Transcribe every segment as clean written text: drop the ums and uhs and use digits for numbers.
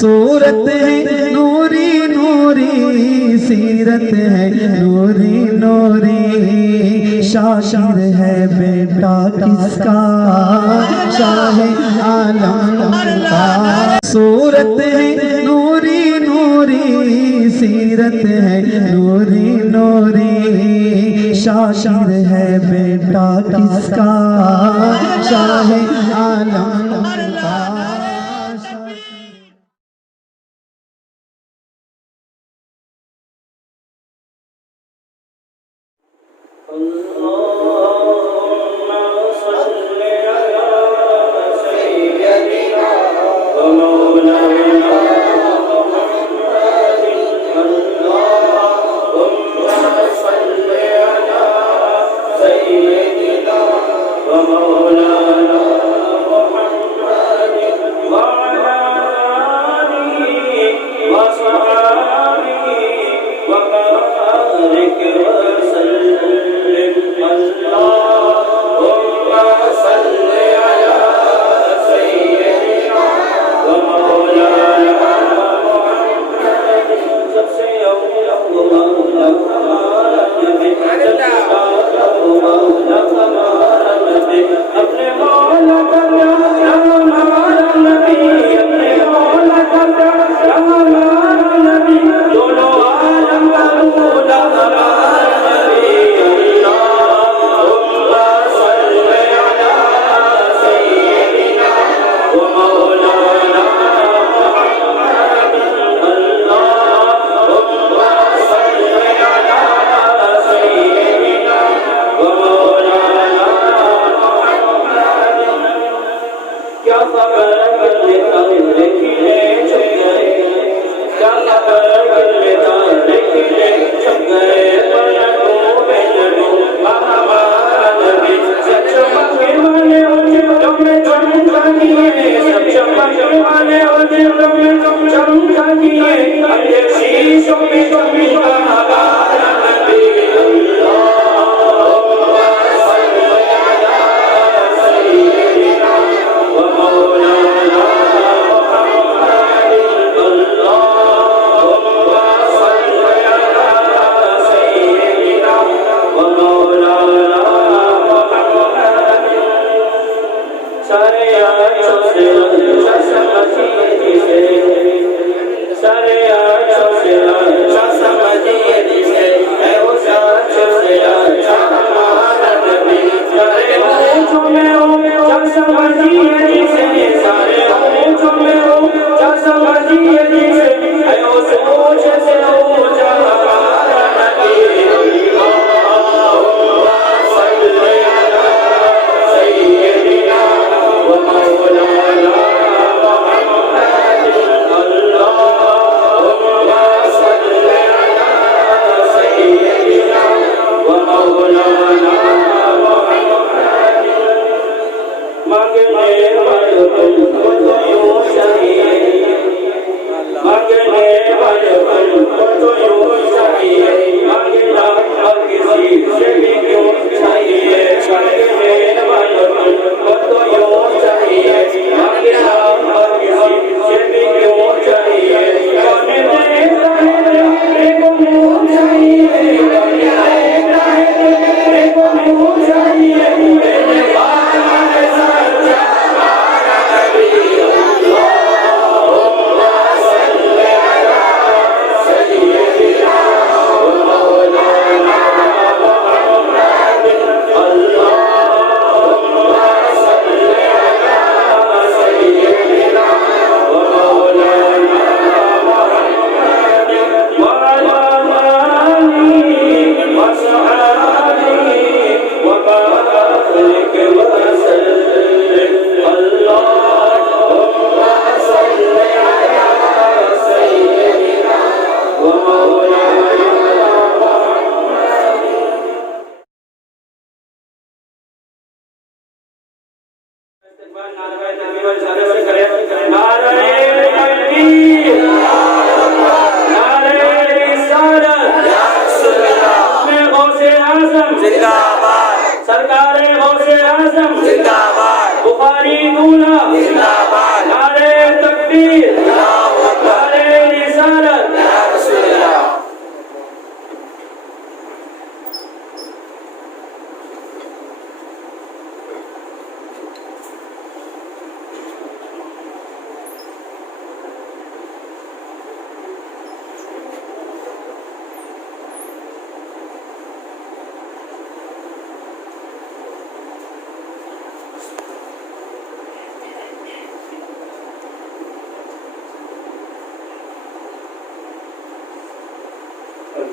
صورت ہے نوری نوری، سیرت ہے نوری نوری، شاعر ہے بیٹا کس کا شاہ عالم کا۔ صورت ہے نوری نوری، سیرت ہے نوری نوری، شاعر ہے بیٹا کس کا شاہ عالم کا۔ سارے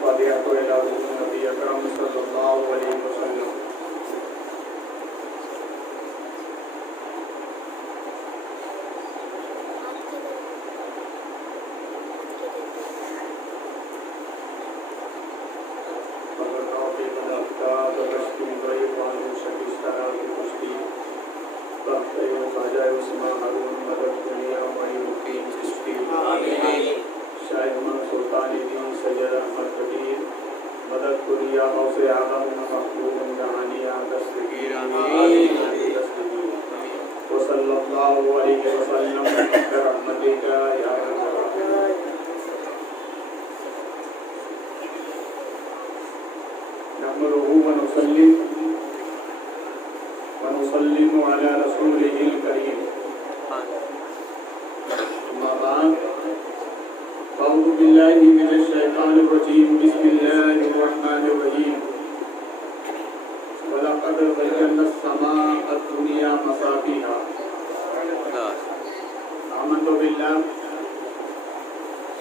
فاتحة إلى روح النبي أكرم صلى الله عليه وسلم. وصلى الله عليه وسلم برحمتك يا رب العالمين. نحمده ونسلم على رسوله الكريم. أما بعد أعوذ بالله من الشيطان الرجيم. بسم الله الرحمن الرحيم. ولقد زينا السماء الدنيا مصابيح. آمنت بالله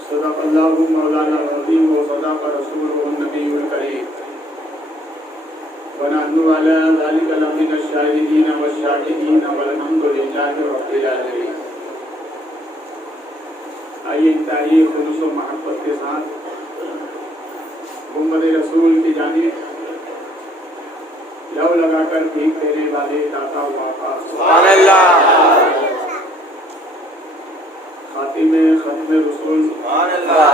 صدق الله مولانا العظيم وصدق رسوله النبي الكريم ونحن على ذلك لمن الشاهدين والشاكرين والحمد لله رب العالمين. آئیے انتہائی خلوص و محبت کے ساتھ محمد رسول کی جانب لو لگا کر بھیک دینے والے داتا ہوا کا سبحان اللہ. خاتم ختم رسول سبحان اللہ.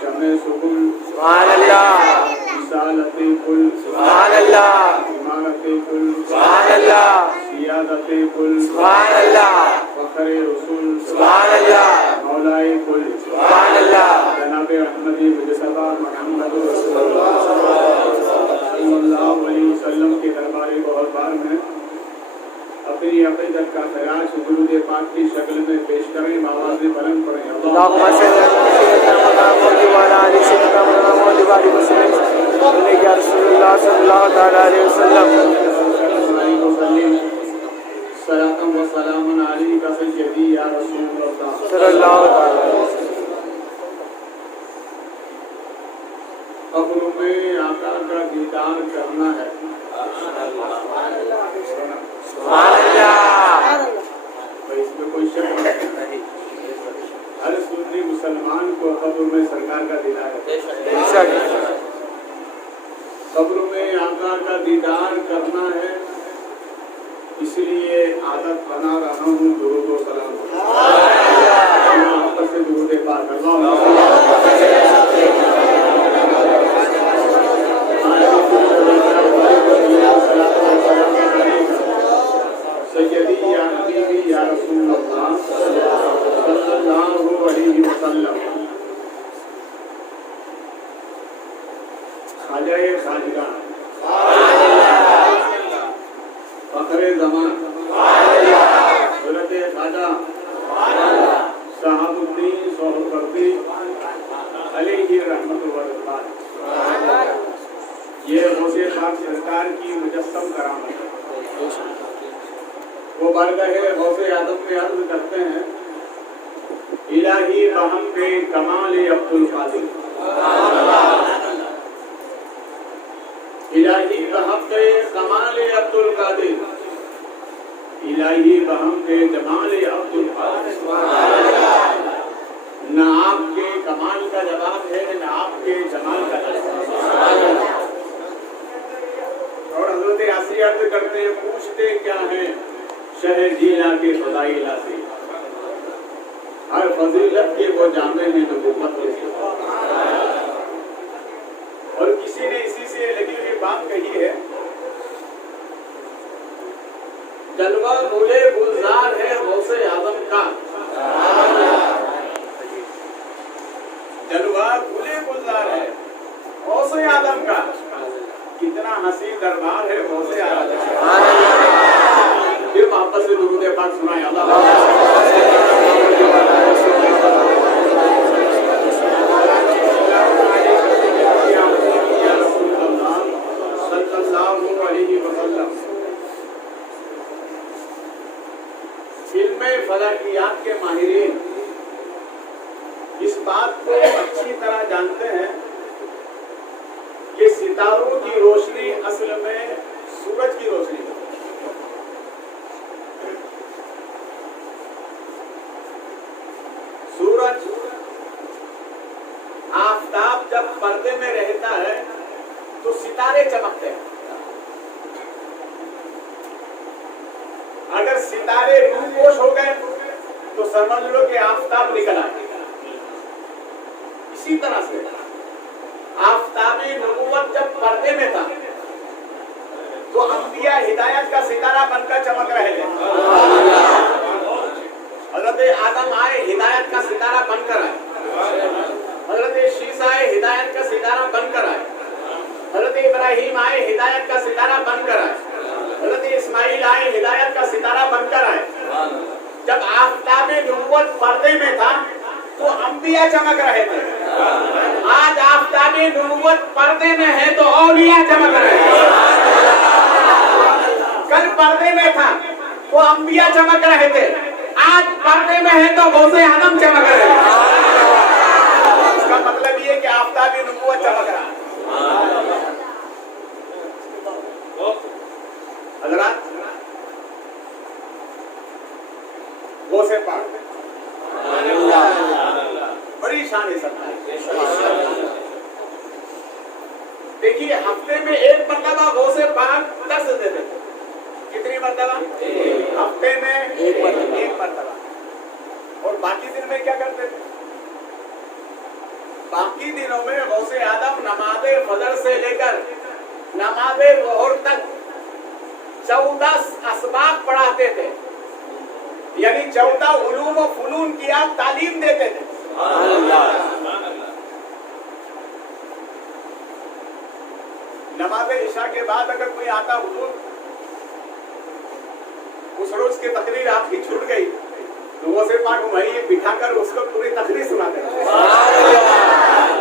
شمع سکون سبحان اللہ. رسالت کل سبحان اللہ. امارت کل سبحان اللہ. سیادت کل سبحان اللہ. فخر رسول سبحان اللہ. مولائے کل سبحان اللہ. جناب احمدی مجتبی محمد رسول اللہ صلی اللہ علیہ وسلم کے دربار بہتبار میں اپنی عقیدت کا خراج درود پاک کی شکل میں پیش کریں. آواز بلند پڑھیں. اللہم صلی یا رسول اللہ صلی اللہ علیہ وسلم. صلاۃ و سلام علیک سیدی یا رسول اللہ صلی اللہ علیہ وسلم. قبر میں آقا کا دیدار کرنا ہے. سبحان اللہ. اس میں کوئی شک نہیں. ہر سنی مسلمان کو قبر میں سرکار کا دیدار ہے. قبر میں آقا کا دیدار کرنا ہے. اس لیے عادت بنا رہا ہوں درود و سلام. محبت سے درود پاک سیدی یا حبیبی یا رسول اللہ صلی اللہ علیہ وسلم. خواجہ خواجگان فخر زمان حضرت خواجہ صاحب الدین سہروردی علیہ رحمت و رضوان. یہ غوث پاک سرکار کی مجسم کرامت ہے. وہ بارگاہ غوث اعظم میں عرض کرتے ہیں الہی بہم کے کمال عبد القادر. الہی بہم کے کمال عبد القادر. الہی بہم کے جمال عبد القادر. نہ آپ کے کمال کا جواب ہے نہ آپ کے جمال کا جواب. اور حضرت عاصی عرض کرتے ہیں پوچھتے کیا ہیں شہر جینا کے فضائلہ سے. ہر فضیلت کے وہ جامع ہیں نبوت کے. اور کسی نے اسی سے لگی ہوئی بات کہی ہے جلوہ مولے گلزار ہے غوث اعظم کا. جلوہ مولے گلزار ہے غوث اعظم کا. کتنا حسین دربار ہے غوث اعظم کا. پھر واپس سے درود پاک سنائیں. اللہ فلکیات کے ماہرین اس بات کو اچھی طرح جانتے ہیں اصل میں سورج کی روشنی ہے. سورج آفتاب جب پردے میں رہتا ہے تو ستارے چمکتے ہیں. اگر ستارے روپوش ہو گئے تو سمجھ لو کہ آفتاب نکل آئے. اسی طرح سے آفتاب نبوت جب پردے میں تھا تو انبیاء ہدایت کا ستارہ بن کر چمک رہے تھے. حضرت آدم آئے ہدایت کا ستارہ بن کر آئے. حضرت شیس آئے ہدایت کا ستارہ بن کر آئے. حضرت ابراہیم آئے ہدایت کا ستارہ بن کر آئے. حضرت اسماعیل آئے ہدایت کا ستارہ بن کر آئے. جب آفتاب نبوت پردے میں تھا تو انبیاء چمک رہے تھے. آج آفتاب نبوت پردے میں ہے تو اولیاء چمک رہے ہیں. کل پردے میں تھا تو انبیاء چمک رہے تھے. آج پردے میں ہے تو غوث اعظم چمک رہے ہیں. اس کا مطلب یہ کہ آفتاب نبوت چمک رہا ہے. حضرات غوث پاک بڑی شان ہے سب. دیکھیے ہفتے میں ایک مرتبہ غوث پاک درس دیتے تھے. کتنی مرتبہ؟ ہفتے میں ایک مرتبہ. اور باقی دن میں کیا کرتے تھے؟ باقی دنوں میں غوث اعظم نماز فجر سے لے کر نماز ظہر تک 14 اسباق پڑھاتے تھے. یعنی 14 علوم و فنون کی آپ تعلیم دیتے تھے. نماز عشاء کے بعد اگر کوئی آتا حضور اس روز کی تقریر آپ کی چھوٹ گئی تو وہ سے پاک وہیں بٹھا کر اس کو پوری تقریر سناتے ہیں.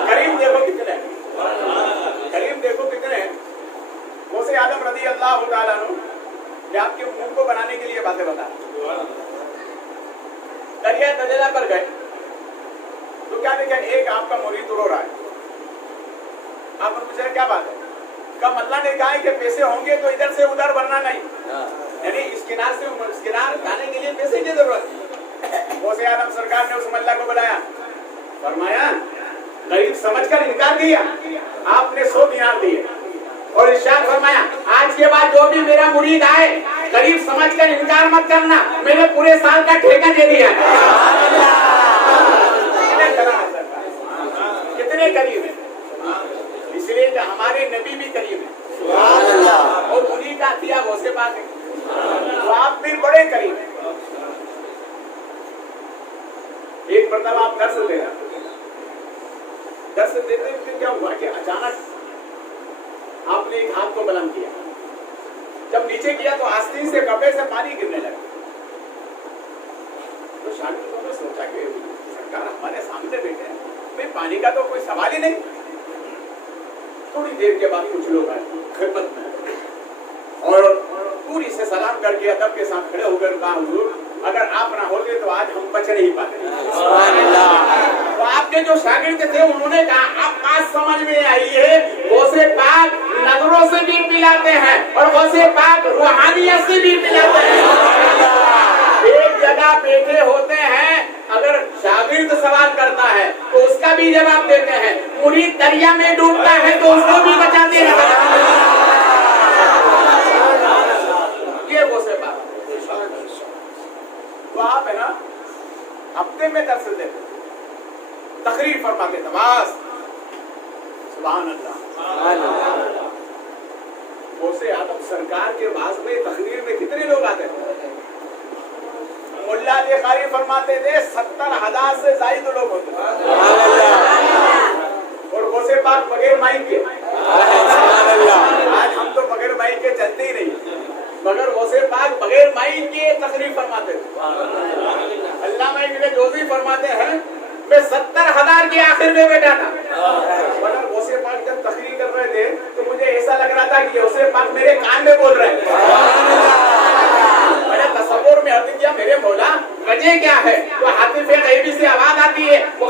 کریم دیکھو کتنے کریم دیکھو کتنے. غوث اعظم رضی اللہ تعالیٰ عنہ یہ آپ کے منہ کو بنانے کے لیے باتیں بتا. دریا دجلہ پر گئے تو کیا دیکھا ایک آپ کا مرید رو رہا ہے. آپ نے پوچھا کیا بات ہے؟ کم اللہ نے کہا ہے کہ پیسے ہوں گے تو ادھر سے ادھر ورنہ نہیں. یعنی اس کنار سے اس کنار جانے کے لیے پیسے کی ضرورت ہے. غوث اعظم سرکار نے اس ملہ کو بلایا. فرمایا غریب سمجھ کر انکار کیا آپ نے 100 دینار دیے. اور ارشاد فرمایا آج کے بعد جو بھی میرا مرید آئے غریب سمجھ کر انکار مت کرنا. میں نے پورے سال کا ٹھیکہ دے دیا. کتنے قریب ہیں. اس لیے کہ ہمارے نبی بھی قریب ہیں اور انہی کا عطیہ غوث پاک ہے. تو آپ بھی بڑے قریب ہیں. ایک مرتبہ آپ درس دے رہے درس دیتے پھر کیا ہوا کہ اچانک آپ نے ایک ہاتھ کو بلند کیا. جب نیچے کیا تو آستین سے کپڑے سے پانی گرنے لگا. تو شاگردوں نے سوچا کہ سرکار ہمارے سامنے بیٹھے ہیں بھئی پانی کا تو کوئی سوال ہی نہیں. تھوڑی دیر کے بعد کچھ لوگ آئے خدمت میں اور پوری سے سلام کر کے ادب کے ساتھ کھڑے ہو کر کہا حضور اگر آپ نہ ہوتے تو آج ہم بچ نہیں پاتے. تو آپ کے جو شاگرد تھے انہوں نے کہا اب بات سمجھ میں آئی ہے. غوث پاک نظروں سے بھی پلاتے ہیں اور غوث پاک روحانیت سے بھی پلاتے ہیں. ایک جگہ بیٹھے ہوتے ہیں اگر شاگرد سوال کرتا ہے تو اس کا بھی جواب دیتے ہیں. مرید دریا میں ڈوبتا ہے تو اس کو بھی بچاتے ہیں. یہ غوث پاک. تو آپ ہے نا ہفتے میں درس دیتے تقریر فرماتے تھے. بس سبحان اللہ. غوث اعظم سرکار کے واعظ میں تقریر میں کتنے لوگ آتے تھے؟ ملا علی قاری فرماتے تھے 70,000 سے زائد لوگ ہوتے تھے. اور غوث پاک بغیر مائک کے. آج ہم تو بغیر مائک کے چلتے ہی نہیں مگر غوث پاک بغیر مائک کے تقریر فرماتے تھے. علامہ ابن جوزی فرماتے ہیں میں 70,000 کے آخر میں بیٹھا تھا مگر غوث پاک جب تقریر کر رہے تھے تو مجھے ایسا لگ رہا تھا کہ غوث پاک میرے کان میں بول رہے ہیں. میں نے تصور میں عرض کیا میرے مولا وجہ کیا ہے؟ تو حاطف غیبی سے آواز آتی ہے وہ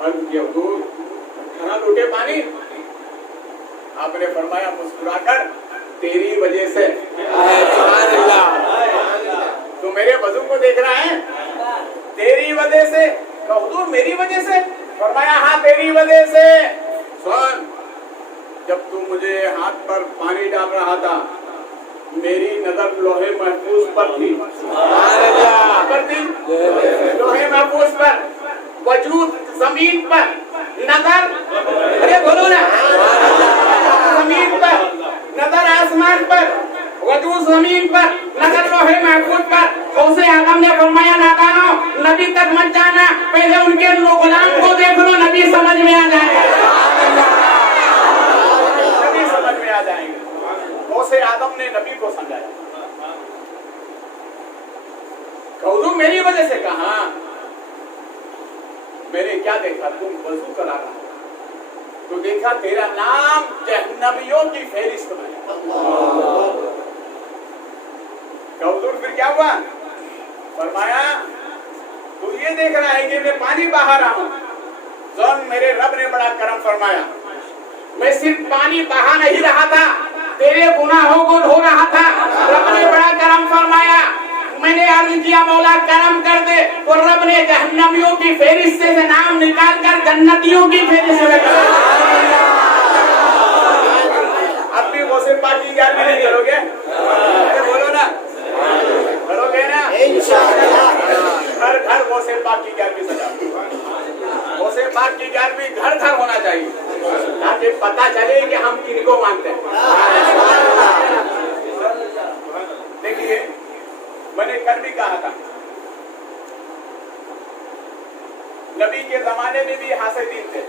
عرض کیا حضور کھانا لوٹے پانی؟ آپ نے فرمایا مسکرا کر تیری وجہ سے. سبحان اللہ. تو میرے وضو کو دیکھ رہا ہے؟ تیری وجہ سے. کہا حضور میری وجہ سے؟ فرمایا ہاں تیری وجہ سے. سن، جب تو مجھے ہاتھ پر پانی ڈال رہا تھا میری نظر لوہے محفوظ پر تھی. سبحان اللہ. پر تھی لوہے محفوظ پر، وجود زمین پر، نظر ارے بولو نا زمین پر، نظر آسمان پر، وجود زمین پر، نظر لوہے محفوظ پر. غوث اعظم نے فرمایا نادانو نبی تک مت جانا، پہلے ان کے غلام کو دیکھ لو، نبی سمجھ میں آ جائے گا. نبی سمجھ میں آ جائیں گے. غوث اعظم نے نبی کو سمجھایا. حضور میری وجہ سے. کہا میں نے کیا دیکھا؟ تم وضو کرا رہا تو دیکھا تیرا نام جہنمیوں کی فہرست میں. حضور پھر کیا ہوا؟ فرمایا تو یہ دیکھ رہا ہے کہ میں پانی بہا رہا ہوں. سن، میرے رب نے بڑا کرم فرمایا. میں صرف پانی بہا نہیں رہا تھا، تیرے گناہوں کو دھو رہا تھا. رب نے بڑا کرم فرمایا. میں نے عرض کیا مولا کرم کر دے، اور رب نے جہنمیوں کی فہرست سے نام نکال کر جنتیوں کی فہرست میں کر دیا. اب بھی غوث پاک کی گیارہویں نہیں کرو گے؟ بولو نا، کرو گے نا انشاءاللہ. ہر گھر غوث پاک کی گیارہویں سجا. غوث پاک کی گیارہویں گھر گھر ہونا چاہیے تاکہ پتہ چلے کہ ہم کن کو مانتے ہیں. دیکھیے میں نے کل بھی کہا تھا نبی کے زمانے میں بھی حاسدین تھے،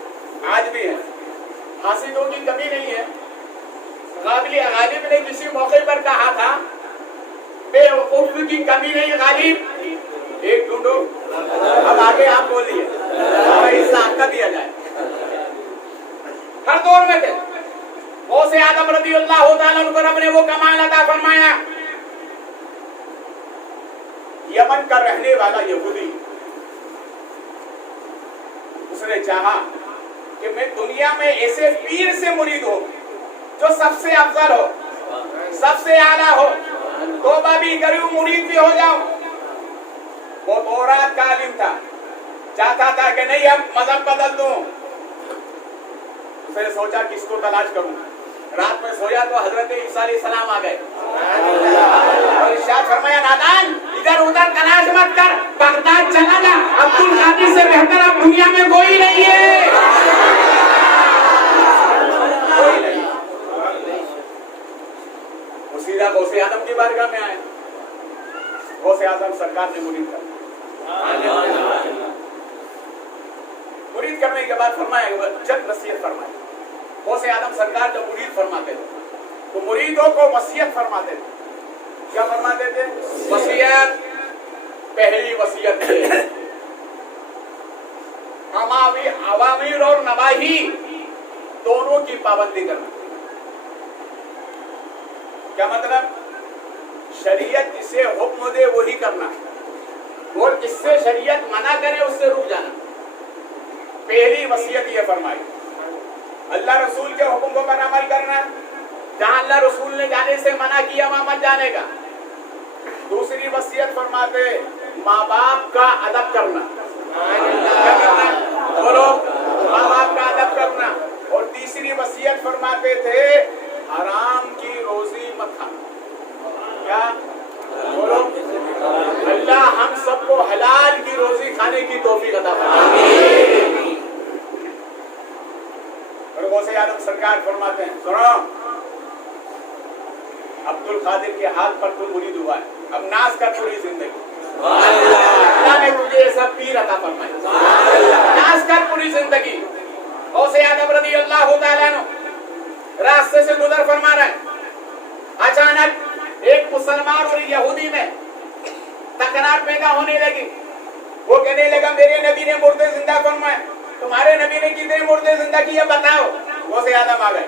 آج بھی ہیں. حاسدوں کی کمی نہیں ہے. غالب نے کسی موقع پر کہا تھا بے وقوف کی کمی نہیں غالب. ایک ڈھونڈو. اب آگے آپ بولیے حصہ آپ کا دیا جائے. ہر دور میں تھے. غوث اعظم رضی اللہ تعالیٰ عنہ کو رب نے وہ کمال عطا فرمایا. یمن کا رہنے والا یہودی، اس نے چاہا کہ میں دنیا میں ایسے پیر سے مرید ہوں جو سب سے افضل ہو، سب سے اعلیٰ ہو، توبہ بھی کروں مرید بھی ہو جاؤں. وہ تورات کا عالم تھا، چاہتا تھا کہ نہیں اب مذہب بدل دوں. اس نے سوچا کس کو تلاش کروں. رات میں سویا تو حضرت عیسیٰ علیہ السلام آ گئے اور ارشاد فرمایا نادان ادھر ادھر تلاش مت کر، بغداد چلا جا. عبد القادر سے بہتر اب دنیا میں کوئی نہیں ہے. کوئی نہیں. وہ سیدھا غوث اعظم کی بارگاہ میں آئے. غوث اعظم سرکار نے مرید کر مرید کرنے کے بعد فرمایا جب نصیحت فرمائی. غوث اعظم سرکار جب مرید فرماتے تھے تو مریدوں کو وصیت فرماتے تھے. کیا فرماتے تھے؟ وصیت. پہلی وصیت ہے عوامر اور نواہی دونوں کی پابندی کرنا. کیا مطلب؟ شریعت جسے حکم دے وہی کرنا، اور جس سے شریعت منع کرے اس سے رک جانا. پہلی وصیت یہ فرمائی. اللہ رسول کے حکم کو پر عمل کرنا، جہاں اللہ رسول نے جانے سے منع کیا وہاں مت جانے کا. دوسری وصیت فرماتے ماں باپ کا ادب کرنا. کیا کرنا؟ بولو، ماں باپ کا ادب کرنا. اور تیسری وصیت فرماتے تھے حرام کی روزی مت کھانا. کیا؟ بولو، اللہ ہم سب کو حلال کی روزی کھانے کی توفیق عطا فرمائے. اور غوث اعظم سرکار فرماتے ہیں سنو، عبد القادر کے ہاتھ پر تو مرید ہوا ہے، اب ناز کر پوری زندگی. اللہ نے تجھے ایسا پیر عطا فرمایا، ناز کر پوری زندگی. غوث اعظم رضی اللہ تعالیٰ عنہ راستے سے گزر فرما رہے ہیں. اچانک ایک مسلمان اور یہودی میں تکرار پیدا ہونے لگی. وہ کہنے لگا میرے نبی نے مردے زندہ فرمائے، تمہارے نبی نے کتنے مردے زندہ کیے بتاؤ. غوث اعظم آ گئے.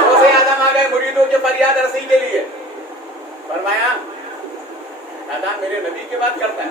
غوث اعظم آ گئے مریدوں کے فریاد رسی کے لیے. فرمایا دادا میرے نبی کی بات کرتا ہے.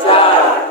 4।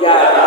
11।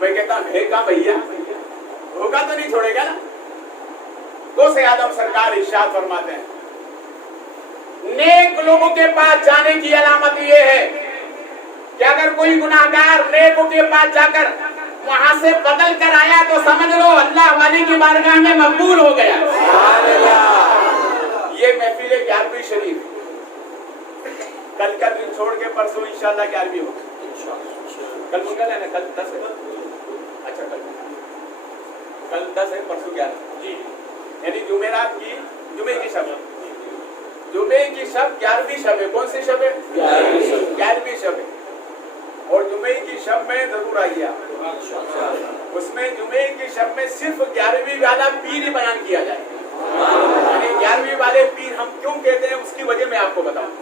میں کہتا ہوں ہے کہاں بھیا، ہوگا تو نہیں چھوڑے گا نا. غوث اعظم سرکار ارشاد فرماتے ہیں نیک لوگوں کے پاس جانے کی علامت یہ ہے کہ اگر کوئی گناہگار نیکوں کے پاس جا کر وہاں سے بدل کر آیا تو سمجھ لو اللہ والی کی بارگاہ میں مقبول ہو گیا. یہ محفل 11ویں شریف کل کا دن چھوڑ کے پرسوں انشاءاللہ 11ویں ہوگی. کل منگل ہے نا، کل 10 ہے. اچھا کل 10 ہے، پرسوں 11 جی، یعنی جمعرات کی جمعے کی شب، جمعے کی شب 11ویں شب ہے. کون سی شب ہے؟ 11ویں شب ہے. اور جمعے کی شب میں ضرور آئیے آپ. اس میں جمعے کی شب میں صرف 11ویں والا پیر ہی بیان کیا جائے. یعنی 11ویں والے پیر ہم کیوں کہتے ہیں اس کی وجہ میں آپ کو بتاؤں.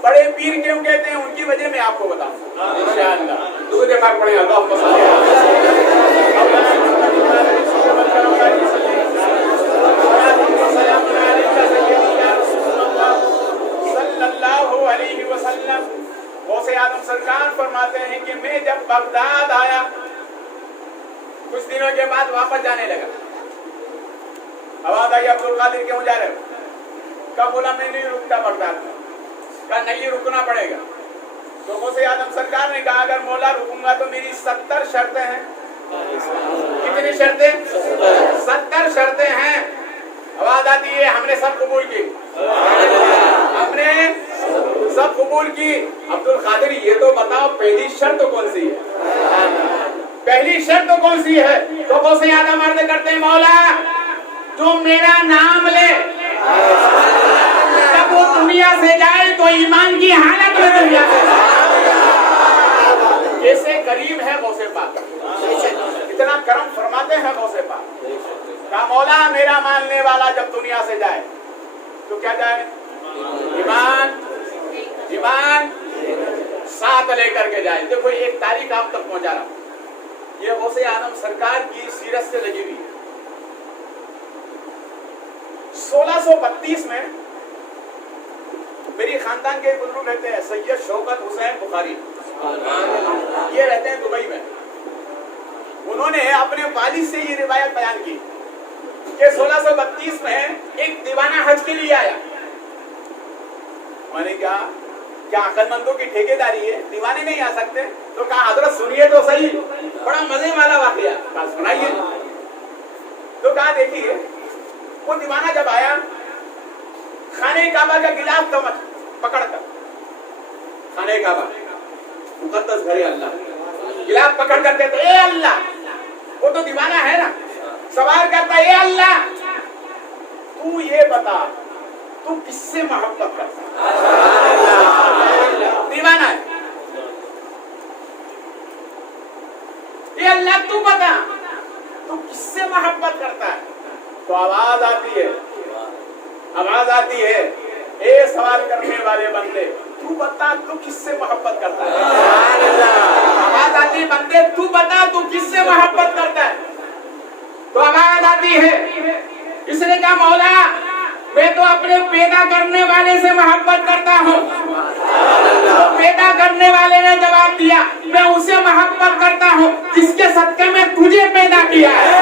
بڑے پیر کیوں کہتے ہیں ان کی وجہ میں آپ کو بتاؤں انشاءاللہ. درود پاک پڑھیں. اللہم صلی اللہ علیہ وسلم. غوث اعظم سرکار فرماتے ہیں کہ میں جب بغداد آیا کچھ دنوں کے بعد واپس جانے لگا. آواز آئی عبد القادر کیوں جا رہے ہو؟ کہا بولا میں نہیں رکتا بغداد میں. کہا نہیں رکنا پڑے گا. تو غوث اعظم سرکار نے کہا اگر مولا رکوں گا تو میری 70 شرطیں ہیں. کتنی شرطیں؟ 70 شرطیں ہیں. آواز آتی ہے ہم نے سب قبول کی، ہم نے سب قبول کی. عبد القادر یہ تو بتاؤ پہلی شرط کون سی ہے؟ پہلی شرط کون سی ہے؟ تو غوث اعظم عرض کرتے ہیں مولا تو میرا نام لے جب وہ دنیا سے جائے تو ایمان کی حالت میں دنیا سے جیسے کریم ہے غوث پاک، اتنا کرم فرماتے ہیں غوث پاک. کہا مولا میرا ماننے والا جب دنیا سے جائے تو کیا جائے؟ ایمان ساتھ لے کر کے جائے. دیکھو ایک تاریخ آپ تک پہنچا رہا ہوں. یہ غوث اعظم سرکار کی سیرت سے لگی ہوئی. 1632 میں میری خاندان کے بزرگ رہتے ہیں سید شوکت حسین بخاری، یہ رہتے ہیں دبئی میں. انہوں نے اپنے والد سے یہ روایت بیان کی کہ 1632 میں ایک دیوانہ حج کے لیے آیا. میں نے کہا کیا عقل مندوں کی ٹھیکے داری ہے، دیوانے نہیں آ سکتے؟ تو کہا حضرت سنیے تو صحیح، بڑا مزے والا واقعہ. کہا سنائیے. تو کہا دیکھیے وہ دیوانہ جب آیا خانہ کعبہ کا گلاف پکڑ کر، خانہ کعبہ مقدس گھر اللہ، گلاف پکڑ کر کہتے اے اللہ، وہ تو دیوانہ ہے نا، سوال کرتا اے اللہ تو یہ بتا تو کس سے محبت کرتا ہے؟ دیوانہ ہے. اے اللہ تو بتا تو کس سے محبت کرتا ہے؟ تو آواز آتی ہے اے سوال کرنے والے بندے تو بتا تو کس سے محبت کرتا ہے؟ آواز آتی ہے بندے تو بتا تو کس سے محبت کرتا ہے؟ تو آواز آتی ہے اس نے کہا مولا میں تو اپنے پیدا کرنے والے سے محبت کرتا ہوں. پیدا کرنے والے نے جواب دیا میں اسے محبت کرتا ہوں جس کے صدقے میں تجھے پیدا کیا ہے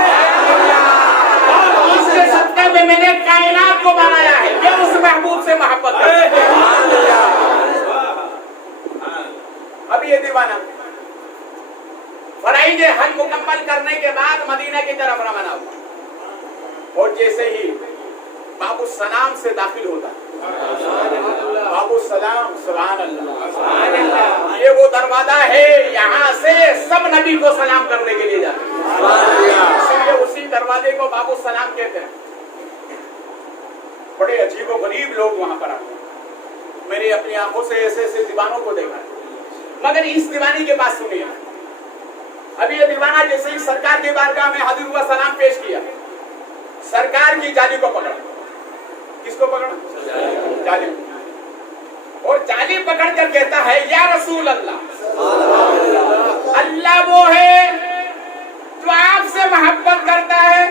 اور اس کے صدقے میں میں نے کائنات کو بنایا ہے. میں اس محبوب سے محبت کرتا ہوں. اب یہ دیوانہ فرائض حج مکمل کرنے کے بعد مدینہ کی طرف روانہ ہوا اور جیسے ہی باب السلام سے داخل ہوتا ہے، باب السلام سبحان اللہ، یہ وہ دروازہ ہے یہاں سے سب نبی کو سلام کرنے کے لیے جاتے ہیں، اس لیے اسی دروازے کو باب السلام کہتے ہیں. بڑے عجیب و غریب لوگ وہاں پر آتے ہیں. میں نے اپنی آنکھوں سے ایسے ایسے دیوانوں کو دیکھا ہے، مگر اس دیوانی کے بات سنیے. ابھی یہ دیوانہ جیسے ہی سرکار کی بارگاہ میں حاضر ہوا سلام پیش کیا، سرکار کی جالی کو پکڑا. کس کو پکڑا؟ جالی. اور جالی پکڑ کر کہتا ہے یا رسول اللہ، اللہ وہ ہے جو آپ سے محبت کرتا ہے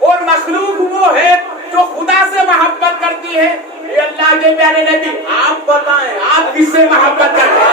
اور مخلوق وہ ہے جو خدا سے محبت کرتی ہے. اے اللہ کے پیارے نبی آپ بتائیں آپ کس سے محبت کرتے ہیں؟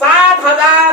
7,000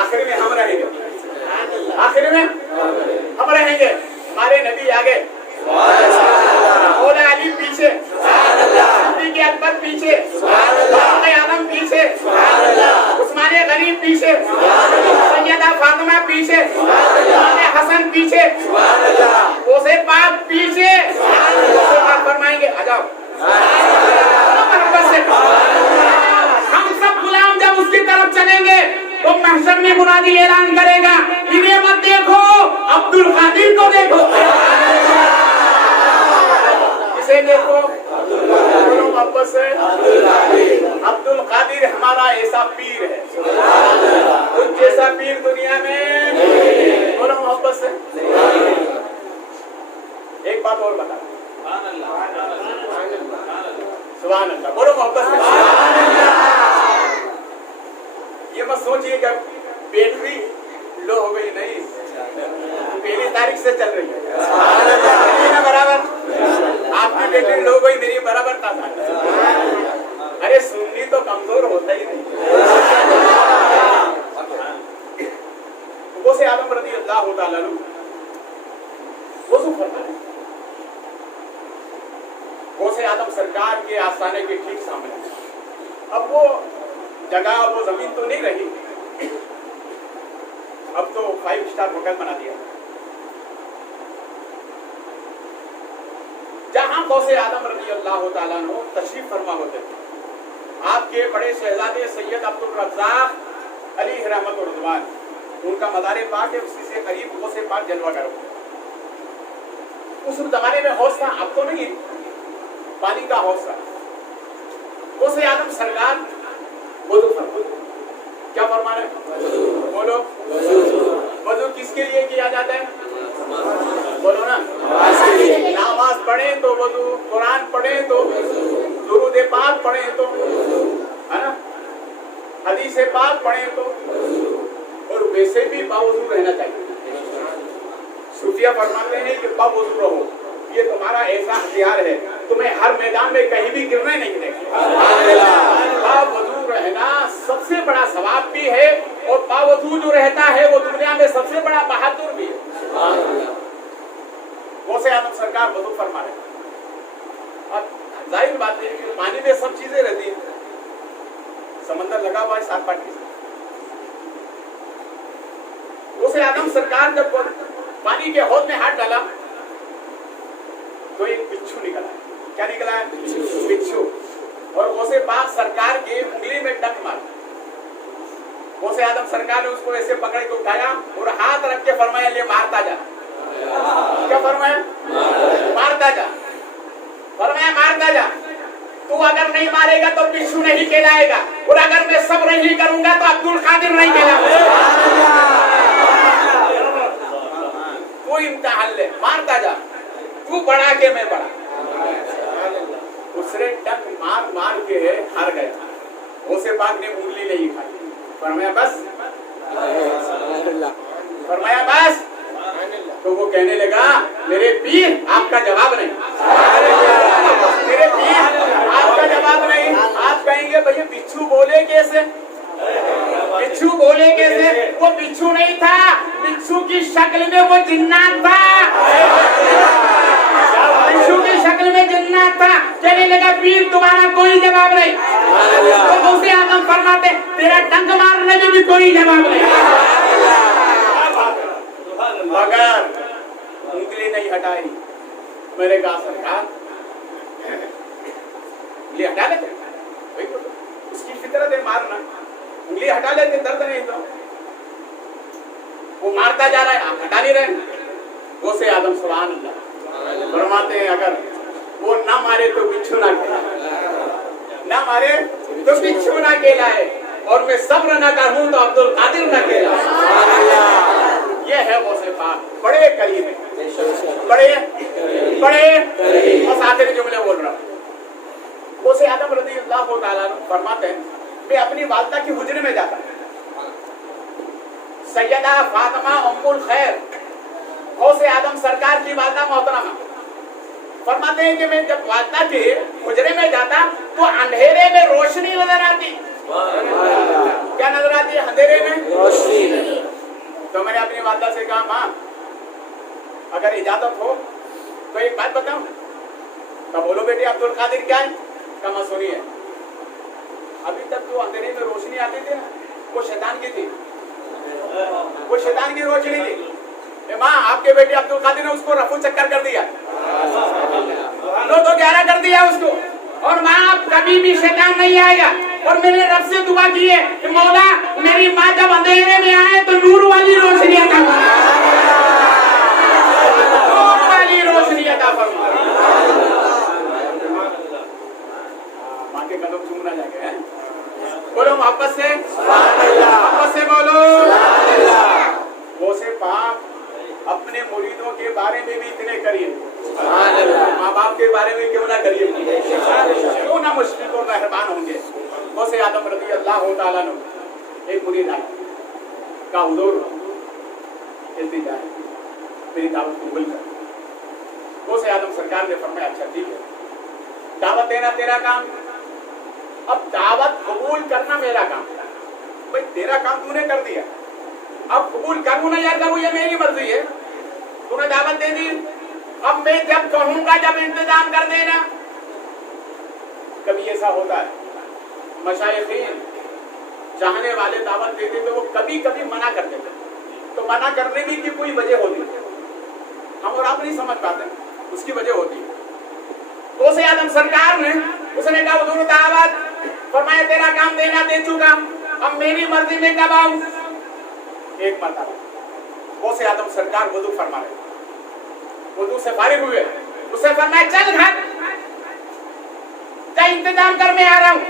آخر میں ہم رہیں گے, آخر میں ہم رہیں گے. ہمارے نبی آگے, مولا علی پیچھے, صدیق اکبر پیچھے, فاروق اعظم پیچھے, عثمان غنی پیچھے, سیدہ فاطمہ پیچھے, امام حسن پیچھے, غوث پاک پیچھے. غوث پاک فرمائیں گے آ جاؤ, محبت سے ہم سب غلام جب اس کی طرف چلیں گے تو محشر میں منادی اعلان کرے گا, انہیں مت دیکھو, عبد القادر کو دیکھو. اسے دیکھو, محبت سے. عبد القادر ہمارا ایسا پیر ہے, ان جیسا پیر دنیا میں. بولو محبت سے. ایک بات اور بتا, سبحان اللہ, بولو محبت سے. یہ مت سوچئے کہ بیٹری لو ہو گئی, نہیں, پہلی تاریخ سے چل رہی ہے برابر. آپ کی بیٹری لو گئی, میری برابر تازہ. ارے سنی تو کمزور ہوتا ہی نہیں. غوث اعظم رضی اللہ تعالیٰ عنہ وضو فرما رہے, غوث اعظم سرکار کے آستانے کے ٹھیک سامنے. اب وہ جگہ, وہ زمین تو نہیں رہی, اب تو 5 اسٹار ہوٹل بنا دیا. جہاں غوث اعظم رضی اللہ تعالیٰ عنہ تشریف فرما ہوتے تھے, آپ کے بڑے شہزادے سید عبد الرزاق علیہ رحمت و رضوان, ان کا مزار پاک ہے, اسی سے قریب غوث پاک جلوہ گر ہوتے. اس زمانے میں حوض تھا, اب تو نہیں, پانی کا حوض تھا. غوث اعظم سرکار وضو فرما, کیا فرما رہے, بولو. وضو کس کے لیے کیا جاتا ہے, بولو نا. نماز پڑھیں تو وضو, قرآن پڑھیں تو, درود پاک پڑھیں تو, ہے نا, حدیث پاک پڑھیں تو, اور ویسے بھی باوضو رہنا چاہیے. صوفیہ فرماتے ہیں کہ باوضو رہو, یہ تمہارا ایسا ہتھیار ہے, تمہیں ہر میدان میں کہیں بھی گرنے نہیں دے گا. باوضو رہنا سب سے بڑا ثواب بھی ہے, اور باوضو جو رہتا ہے وہ دنیا میں سب سے بڑا بہادر بھی ہے. غوث اعظم سرکار وضو فرما رہے. اب ظاہر بات ہے کہ پانی میں سب چیزیں رہتی ہیں, سمندر لگا ہوا ہے 7 پاٹی سے. غوث اعظم سرکار جب پانی کے حوض میں ہاتھ ڈالا تو ایک بچھو نکلا ہے. کیا نکلا ہے, بچھو. اور غوث پاک سرکار کی انگلی میں ڈک مارا. غوث اعظم سرکار نے اس کو ایسے پکڑ کے اٹھایا اور ہاتھ رکھ کے فرمایا, لے مارتا جا. کیا فرمایا, مارتا جا. فرمایا مارتا جا, تو اگر نہیں مارے گا تو بچھو نہیں کہلائے گا, اور اگر میں صبر نہیں کروں گا تو عبد القادر نہیں کہلائے گا. تو امتحان لے, مارتا جا, تو بڑا کہ میں بڑا. اس نے ڈنک مار مار کے ہار گیا. غوث پاک نے انگلی نہیں کھائی. فرمایا بس, فرمایا بس. تو وہ کہنے لگا, میرے پیر آپ کا جواب نہیں, میرے پیر آپ کا جواب نہیں. آپ کہیں گے بھئی بچھو بولے کیسے, بچھو بولے کیسے, وہ بچھو نہیں تھا, بچھو کی شکل میں وہ جنات تھا. بچھو کی شکل میں جنات تھا. کہنے لگا پیر تمہارا کوئی جواب نہیں. تو غوث اعظم فرماتے, تیرا ڈنک مارنے میں بھی کوئی جواب نہیں. مگر انگلی نہیں ہٹائی. میرے کہا سرکار انگلی ہٹا لیتے, اس کی فطرت ہے مارنا, انگلی ہٹا لیتے, درد نہیں تو. وہ مارتا جا رہا ہے, آپ ہٹا نہیں رہے. غوث اعظم سبحان اللہ فرماتے ہیں, اگر وہ نہ مارے تو بچھو نہ کہلائے, نہ مارے تو بچھو نہ کہلائے, اور میں صبر نہ کروں تو عبد القادر نہ کہلائے. یہ ہے غوث پاک, بڑے کریم ہیں, بڑے بس آخری جملے بول رہا ہوں. غوث اعظم رضی اللہ تعالیٰ عنہ فرماتے ہیں, میں اپنی والدہ کی حجرے میں جاتا, سیدہ فاطمہ ام الخیر غوث اعظم سرکار کی والدہ محترمہ فرماتے ہیں کہ میں جب والدہ کے حجرے میں جاتا تو اندھیرے میں روشنی نظر آتی, کیا نظر آتی ہے اندھیرے میں؟ روشنی. تو میں نے اپنی والدہ سے کہا ماں اگر اجازت ہو تو ایک بات بتاؤں. تو بولو بیٹی عبد القادر کیا ہے؟ کہا ماں سنیے ابھی تک جو اندھیرے میں روشنی آتی تھی نا وہ شیطان کی تھی, وہ شیطان کی روشنی تھی. ماں آپ کے بیٹے عبد القادر نے اس کو رفو چکر کر دیا, 2-2-11 کر دیا اس کو. اور ماں اب کبھی بھی شیطان نہیں آئے گا. اور میں نے رب سے دعا کی ہے کہ مولا میری ماں جب اندھیرے میں آئے تو نور والی روشنی عطا فرما, نور والی روشنی عطا فرما. ماں کے قدم چومنا جا کے بولو محبت سے, محبت سے بولو. وہ سے پاک اپنے مریدوں کے بارے میں بھی اتنے کریے, ماں باپ کے بارے میں کیوں نہ کریے, کیوں نہ مشفق اور مہربان ہوں گے. غوث آدم رضی اللہ تعالیٰ نے ایک مرید آیا کہا حضور التجا ہے میری دعوت قبول کر. غوث آدم سرکار نے فرمایا اچھا ٹھیک ہے, دعوت دینا تیرا کام, اب دعوت قبول کرنا میرا کام. بھائی تیرا کام تو نے کر دیا, اب قبول کروں نہ یا کروں یہ میری مرضی ہے. تو نے دعوت دے دی, اب میں جب کہوں گا جب انتظام کر دینا. کبھی ایسا ہوتا ہے مشائخین چاہنے والے دعوت دیتے تو وہ کبھی کبھی منع کرتے تھے, تو منع کرنے کی کوئی وجہ ہوتی ہے, ہم اور آپ نہیں سمجھ پاتے, اس کی وجہ ہوتی ہے. غوث آدم سرکار نے اس نے کہا حضور دعوت, فرمایا تیرا کام دینا دے چکا, اب میری مرضی میں کب آؤں. ایک مرتبہ غوث آدم سرکار وضو فرما رہے, وضو سے فارغ ہوئے, اس سے فرمایا چل گھر کا انتظام کر میں آ رہا ہوں.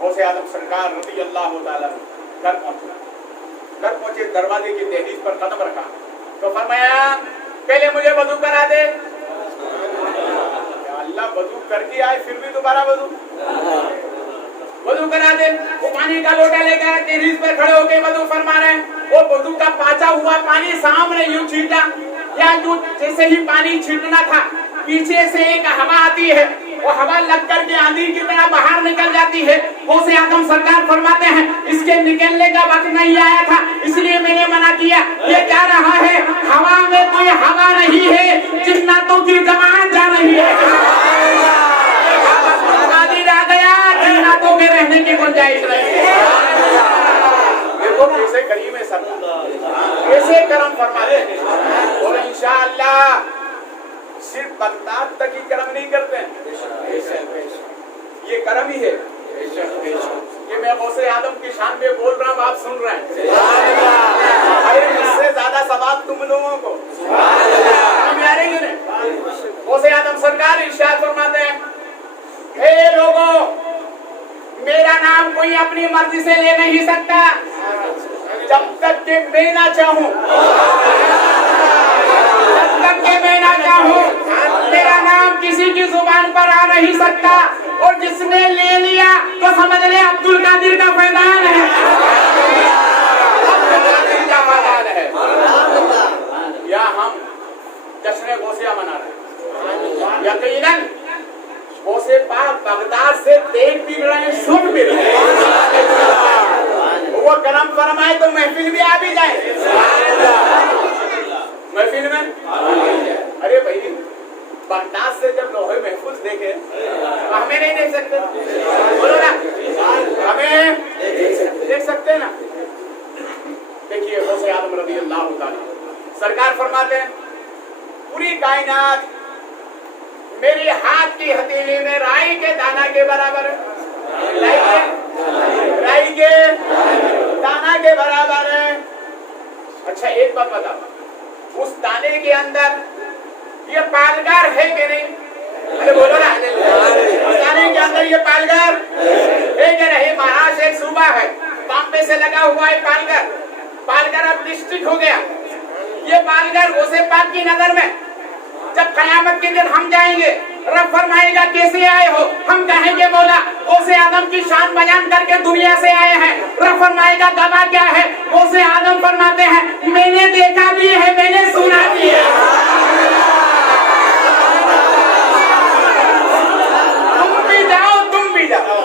غوث آدم سرکار رضی اللہ تعالیٰ گھر پہنچے, دروازے کی دہلیز پر قدم رکھا تو فرمایا پہلے مجھے وضو کرا دے. اللہ وضو کر کے آئے پھر بھی دوبارہ وضو کرا دے. وہ پانی کا لوٹا لے کر دہلیز پر کھڑے ہو کے وضو فرما رہے ہیں. وہ وضو کا پاچا ہوا پانی سامنے یوں چھینٹا, یا جو جیسے ہی پانی چھینٹنا تھا پیچھے سے ایک ہوا آتی ہے, وہ ہوا لگ کر کے آندھی کی طرح باہر نکل جاتی ہے. غوث آدم سرکار فرماتے ہیں اس کے نکلنے کا وقت نہیں آیا تھا, اس لیے میں نے منع کیا. یہ کیا رہا ہے ہوا میں کوئی ہوا نہیں ہے, جناتوں کی جماعت جا رہی ہے. آ گیا جناتوں کے رہنے کی گنجائش نہیں ہے. دیکھو کیسے کریم ہے سرکار, کیسے کرم فرماتے ہیں. اور انشاءاللہ صرف بغداد تک ہی کرم نہیں کرتے ہیں, یہ کرم ہی ہے کہ میں غوث آدم کی شان میں بول رہا ہوں, آپ سن رہے ہیں. ارے اس سے زیادہ ثواب تم لوگوں کو غوث آدم سرکار ارشاد فرماتے ہیں اے لوگوں میرا نام کوئی اپنی مرضی سے لے نہیں سکتا جب تک کہ میں نہ چاہوں, جب تک کہ میں نہ چاہوں میرا نام کسی کی زبان پر آ نہیں سکتا. اور جس نے لے لیا تو سمجھ لے عبد القادر کا فیضان ہے, عبد القادر کا فیضان ہے. یا ہم جشن غوثیہ منا رہے ہیں, یقیناً غوث پاک بغداد سے دیکھ بھی رہے ہیں, سن بھی رہے ہیں. وہ کرم فرمائے تو محفل بھی آ بھی جائے, محفل میں. ارے بھائی بغداد سے جب لوہے محفوظ دیکھے ہمیں نہیں دیکھ سکتے, بولو نا ہمیں دیکھ سکتے نا. دیکھیے غوث آدم رضی اللہ تعالیٰ سرکار فرماتے ہیں پوری کائنات میری ہاتھ کی ہتھیلی میں رائی کے دانا کے برابر ہے, رائی کے دانا کے برابر ہے. اچھا ایک بات بتاؤ, اس دانے کے اندر یہ پالگار ہے کہ نہیں؟ ارے بولو نا, اس دانے کے اندر یہ پالگار ہے کہ نہیں؟ مہاراشٹر ایک صوبہ ہے, بامبے سے لگا ہوا ہے پالگار. پالگار اب ڈسٹرکٹ ہو گیا. یہ پالگار غوث پاک کی نظر میں جب قیامت کے دن ہم جائیں گے, رب فرمائے گا کیسے آئے ہو, ہم کہیں گے مولا غوث آدم کی شان بیان کر کے دنیا سے آئے ہیں. رب فرمائے گا گواہ کیا ہے؟ غوث آدم فرماتے ہیں میں نے دیکھا بھی ہے, میں نے سنا بھی ہے. تم بھی جاؤ, تم بھی جاؤ.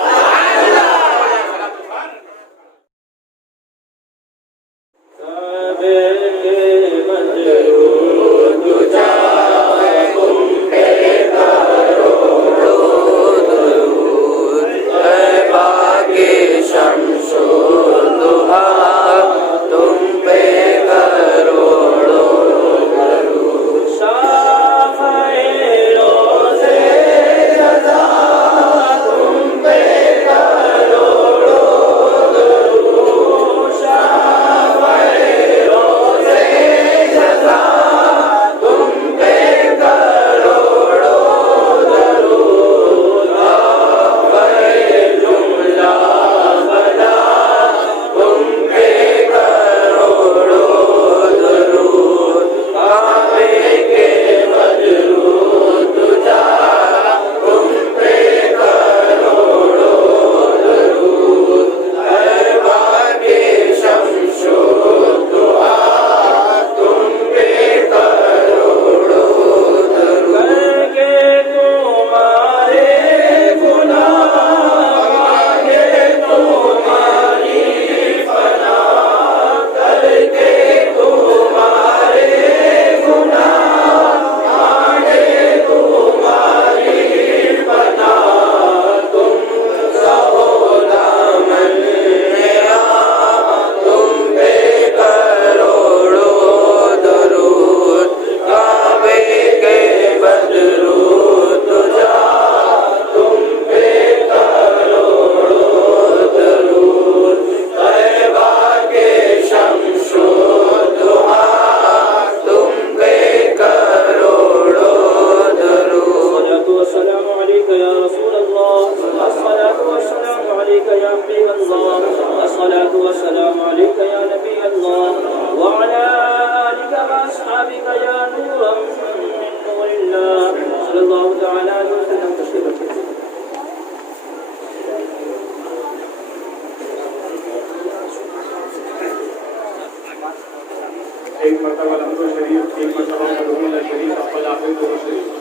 ایک مرتبہ لمزو شریف، ایک مرتبہ مدعون شریف، اپل آخر کو شریف.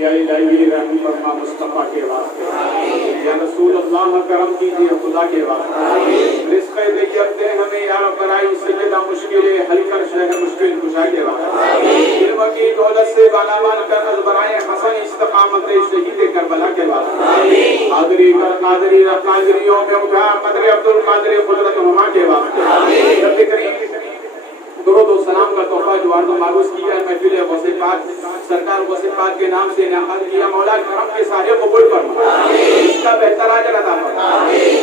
یا الہی رحم فرما مصطفیٰ کے واسطے، یا رسول اللہ کرم کیجیے خدا کے واسطے، رزق دیکھتے دے ہمیں یا رب برائی سیدہ مشکلیں حل کر شہ مشکل کشا کے واسطے، علم کی دولت سے بالامان کر از برائے حسن استقامت شہید کربلا کے واسطے، قادری کر قادری رب قادریوں میں اٹھا قدر عبدالقادر قدرت ہما کے واسطے، رب کریم درود و سلام کا تحفہ جو عرض و معروض کیا ہے محفل غوث پاک سرکار غوث پاک کے نام سے انعقاد کیا، مولا کرم کے سارے قبول فرما، اس کا بہتر اجر عطا فرما،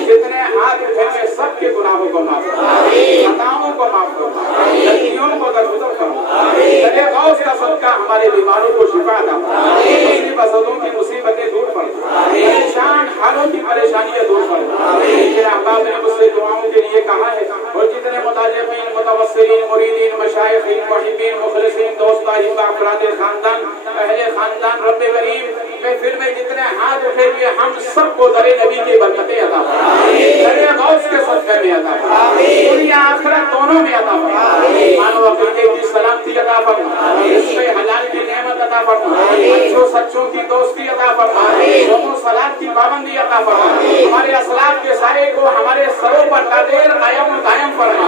جتنے ہاتھ اٹھے ہیں سب کے گناہوں کو معاف فرما، خطاؤں کو معاف فرما، غلطیوں کو درگزر فرما، تیرے غوث کا صدقہ ہمارے بیماروں کو شفا عطا فرما، مصیبتوں کی مصیبتیں دور فرما، پریشان حالوں کی پریشانیاں دور فرما. میرے احباب نے مجھ سے دعاؤں کے لیے کہا ہے، اور جتنے متعلقین متوسلین مریدین مشائخین محبین مخلصین دوست احباب افراد خاندان اہل خاندان رب کریم محفل میں جتنے ہاتھ اٹھے ہوئے ہم سب کو در نبی کی برکتیں عطا فرما، در غوث کے صدقے میں عطا فرما، دنیا آخرت دونوں میں عطا فرما، ایمان و عقیدے کی سلامتی عطا فرما، رزق حلال کی نعمت عطا فرما، اچھوں سچوں کی دوستی عطا فرما، لوگوں صلاۃ کی پابندی عطا فرما، ہمارے اسلاف کے سائے کو ہمارے سروں پر قادر قائم فرما،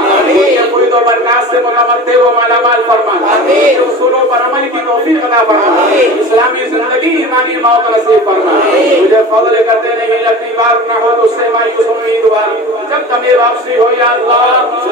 کوئی تو برکات سے متمتع و مالا مال فرما، اصولوں پر عمل کی توفیق عطا فرما، اسلامی زندگی ایمانی موت نصیب فرما، مجھے فضل کرتے نہیں لگتی بار نہ ہو تو اس سے مایوس امیدوار، جب تمہیں واپسی ہو یا اللہ